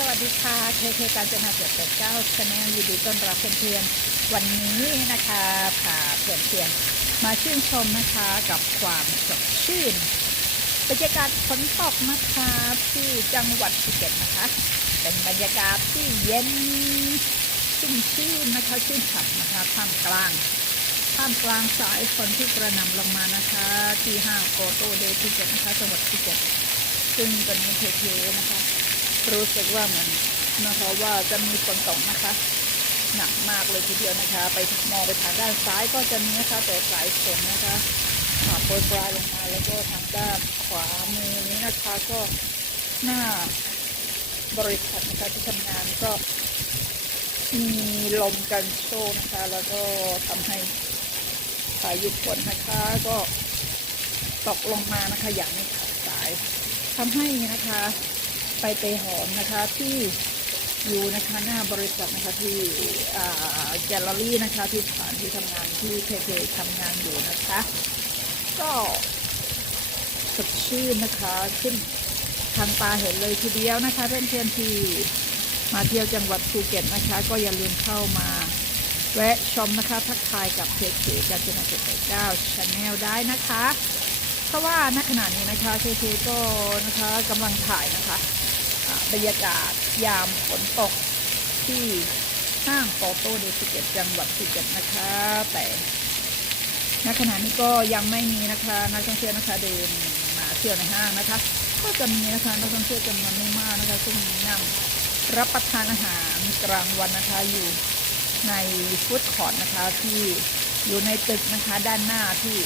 สวัสดีค่ะเคเคการจนาเจ็ดแปดเก้าชาแนลยินดีต้อนรับเพื่อนๆวันนี้นะคะพาเพื่อนๆมาชื่นชมนะคะกับความสดชื่นบรรยากาศฝนตกนะคะที่จังหวัดภูเก็ตนะคะ เป็นบรรยากาศที่เย็นชุ่มชื่นนะคะชื่นฉ่ำนะคะท่ามกลางท่ามกลางสายฝนที่กระหน่ำลงมานะคะ ที่ห้างโกโตเดย์ภูเก็ตนะคะจังหวัดภูเก็ตซึ่งตอนนี้เทๆนะคะ รู้สึกว่าเหมือนนะคะว่าจะมีฝนตกนะคะ หนักมากเลยทีเดียวนะคะ ไปมองไปทางด้านซ้ายก็จะมีนะคะแต่สายฝนนะคะอ่าโปรยปลายลงมาแล้วก็ทางด้านขวามือนี้นะคะก็หน้าบริษัทนะคะที่ทำงานก็มีลมกันโชกนะคะ แล้วก็ทำให้พายุฝนนะคะ ก็ตกลงมานะคะอย่างไม่ขาดสายทำให้นะคะ ไปเตยหอมนะคะที่อยู่นะคะหน้าบริษัทนะคะที่แกลเลอรี่นะคะที่ฐานที่ทำงานที่เคเคทำงานอยู่นะคะ ก็สดชื่นนะคะขึ้นทางตาเห็นเลยทีเดียวนะคะเพื่อนๆที่มาเที่ยวจังหวัดภูเก็ตนะคะ ก็อย่าลืมเข้ามาแวะชมนะคะ ทักทายกับเคเคการจนาเจ็ดแปดเก้าชาแนลได้นะคะ เพราะว่าณขณะนี้นะคะเคเคก็นะคะกำลังถ่ายนะคะ บรรยากาศยามฝนตกที่ห้างโฟโต้เดสิเกตจังหวัดภูเกตนะคะ แต่ณขณะนี้ก็ยังไม่มีนะคะนักท่องเที่ยวนะคะเดินมาเที่ยวในห้างนะคะ ก็จะมีนะคะนักท่องเที่ยวจำนวนไม่มากนะคะซึ่งนั่งรับประทานอาหารกลางวันนะคะอยู่ในฟู้ดคอร์ทนะคะที่อยู่ในตึกนะคะด้านหน้าที่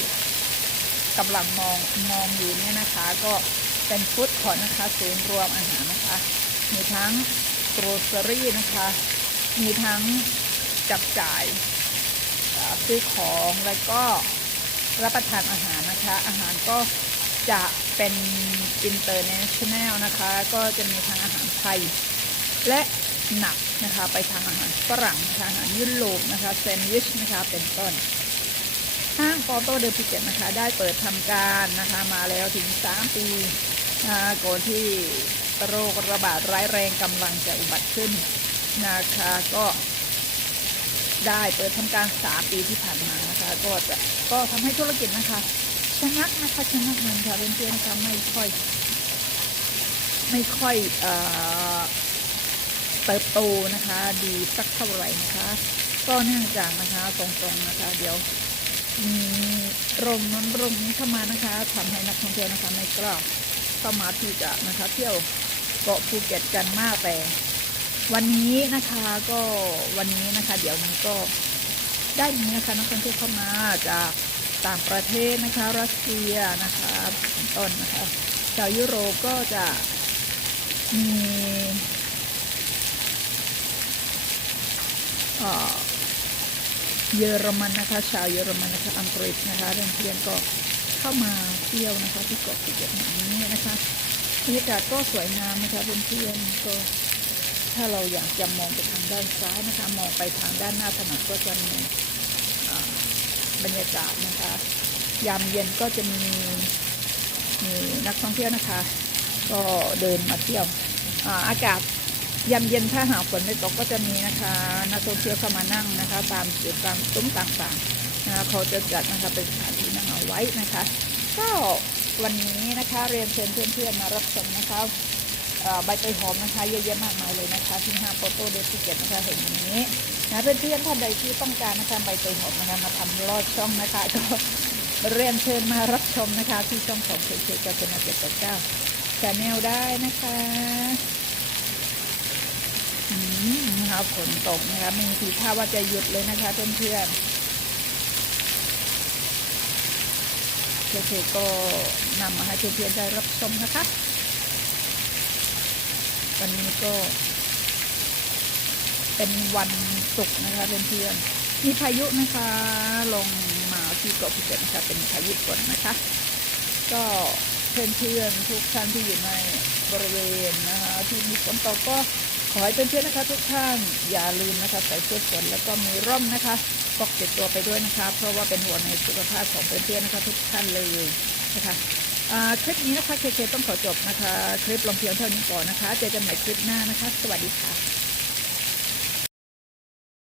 กำลังมองมองอยู่เนี่ยนะคะ ก็ เป็นฟู้ดคอร์นะคะศูนย์รวมอาหารนะคะ มีทั้งโกรเซอรี่นะคะ มีทั้งจับจ่ายซื้อของแล้วก็รับประทานอาหารนะคะ อาหารก็จะเป็นอินเตอร์เนชั่นแนลนะคะ ก็จะมีทั้งอาหารไทย และหนักนะคะไปทางอาหารฝรั่งนะคะอาหารยุโรปนะคะแซนด์วิชนะคะเป็นต้นห้างโฟโต้เดอะภูเกตนะคะ ได้เปิดทำการนะคะมาแล้วถึง 3 ปี นะคะก่อนที่โรคระบาดร้ายแรงกำลังจะอุบัติขึ้นนะคะก็ได้เปิดทำการ3ปีที่ผ่านมานะคะก็จะก็ทำให้ธุรกิจนะคะชะงักนะคะชะงักเงินค่ะเพื่อนๆนะคะไม่ค่อย ไม่ค่อยเอ่อเติบโตนะคะ ดีสักเท่าไหร่นะคะ ก็เนื่องจากนะคะตรงๆนะคะ เดี๋ยวมีรงนั้นโรงนี้เข้ามานะคะทำให้นักท่องเที่ยวนะคะไม่กล้า เข้ามาที่จะนะคะ เที่ยวเกาะภูเก็ตกันมากแต่วันนี้นะคะก็วันนี้นะคะ เดี๋ยวนี้ก็ได้มีนะคะนักท่องเที่ยวเข้ามาจากต่างประเทศนะคะ รัสเซียนะคะต้นนะคะชาวยุโรปก็จะมีเอ่อเยอรมันนะคะ ชาวเยอรมันนะคะอังกฤษนะคะเพื่อนๆก็ เข้ามาเที่ยวนะคะ ที่เกาะภูเก็ตแห่งนี้นะคะบรรยากาศก็สวยงามนะคะเพื่อนๆก็ถ้าเราอยากจะมองไปทางด้านซ้ายนะคะ มองไปทางด้านหน้าถนนก็จะมีบรรยากาศนะคะ ยามเย็นก็จะมีมีนักท่องเที่ยวนะคะ ก็เดินมาเที่ยวอาอากาศยามเย็นถ้าหากฝนไม่ตกก็จะมีนะคะนักท่องเที่ยวเข้ามานั่งนะคะ ตามจุดตามซุ้มต่างๆนะคะเขาจะจัดนะคะเป็นสถานที่นั่งเอา ไว้นะคะ ก็วันนี้นะคะเรียนเชิญเพื่อนๆมารับชมนะคะใบเตยหอมนะคะเยอะแยะมากมายเลยนะคะที่ห้างโฟโต้เดสิเกตนะคะแห่งนี้นะเพื่อนๆท่านใดที่ต้องการนะคะใบเตยหอมนะคะมาทำลอดช่องนะคะก็เรียนเชิญมารับชมนะคะที่ช่องของเคเคกับเป็นเจ็ดแปดเก้าแชนแนลได้นะคะอืมนะคะฝนตกนะคะไม่มีทีท่าว่าจะหยุดเลยนะคะเพื่อนๆ เคเคก็นำมาให้เพื่อนๆได้รับชมนะคะ วันนี้ก็ เป็นวันศุกร์นะคะเพื่อนๆมีพายุนะคะ ลงมาที่เกาะภูเก็ตนะคะเป็นพายุฝนนะคะ ก็เพื่อนๆทุกท่านที่อยู่ในบริเวณนะคะที่มีฝนตกก็ขอให้เพื่อนๆนะคะ ทุกท่านอย่าลืมนะคะ ใส่เสื้อฝนแล้วก็มีร่มนะคะ อกติดตัวไปด้วยนะคะ เพราะว่าเป็นห่วงในสุขภาพของเพื่อนๆนะคะทุกท่านเลยนะคะคลิปนี้นะคะเคเคต้องขอจบนะคะ คลิปลงเพียงเท่านี้ก่อนนะคะเจอกันใหม่คลิปหน้านะคะ สวัสดีค่ะ